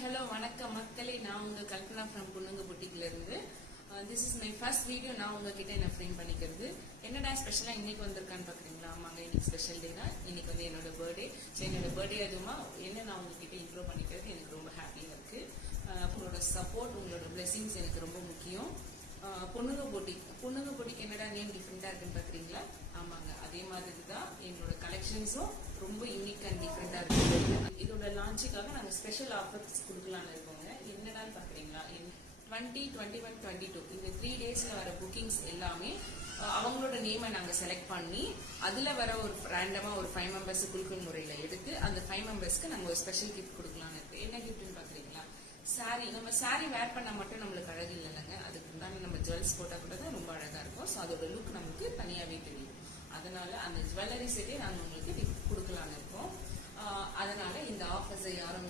hello, வணக்கம் மக்களே. நான் உங்க கல்பனா ஃப்ரம் பொண்ணுங்க பொட்டிக்ல இருந்து. This is my first video. நான் உங்ககிட்ட என்ன ஃப்ரேம் பண்ணிக்கிறது. என்னடா ஸ்பெஷலா இன்னைக்கு வந்திருக்கான்னு பாக்குறீங்களா? ஆமாங்க, இன்னைக்கு ஸ்பெஷல் டே தான். இன்னைக்கு வந்து என்னோட பர்த்டே. ஸோ என்னோட பர்த்டே அதுமா என்ன நான் உங்ககிட்ட இன்ட்ரோ பண்ணிக்கிறது எனக்கு ரொம்ப ஹாப்பியா இருக்கு. உங்களோட சப்போர்ட், உங்களோட பிளெஸிங்ஸ் எனக்கு ரொம்ப முக்கியம். பொண்ணுங்க போட்டிக்கு என்னடா நேம் டிஃப்ரெண்டா இருக்குன்னு பாக்குறீங்களா? ஆமாங்க, அதே மாதிரி தான் என்னோட கலெக்ஷன்ஸும் ரொம்ப யூனிக் அண்ட் டிஃப்ரெண்டா இருக்கு. இதோட லான்ச்சுக்காக நாங்க ஸ்பெஷல் ஆஃபர்ஸ் கொடுக்கலாம்னு இருக்கோங்க. என்னடான்னு பாக்குறீங்களா? 20, 21, 22 இந்த 3 டேஸ்ல வர புக்கிங்ஸ் எல்லாமே அவங்களோட நேமை நாங்க செலக்ட் பண்ணி அதுல வர ஒரு ரேண்டமா ஒரு 5 மெம்பர்ஸ் குழுக்கள் முறையில எடுத்து அந்த 5 மெம்பர்ஸ்க்கு நாங்க ஒரு ஸ்பெஷல் கிஃப்ட் கொடுக்கலாம்னு இருக்கு. என்ன கிஃப்ட்னு பாக்குறீங்களா? சாரி. நம்ம சாரி வேர் பண்ணா மட்டும் நம்மளுக்கு அழகு இல்லைங்க, அதுக்கு உண்டான நம்ம ஜுவல்ஸ் போட்டா கூட தான் ரொம்ப அழகா இருக்கும். ஸோ அதோட லுக் நமக்கு தனியாவே தெரியும். அதனால அந்த ஜுவல்லரி செட்டே நாங்க உங்களுக்கு கொடுக்கலாம்னு இருக்கோம். அதனால இந்த ஆஃபர்ஸை யாரும்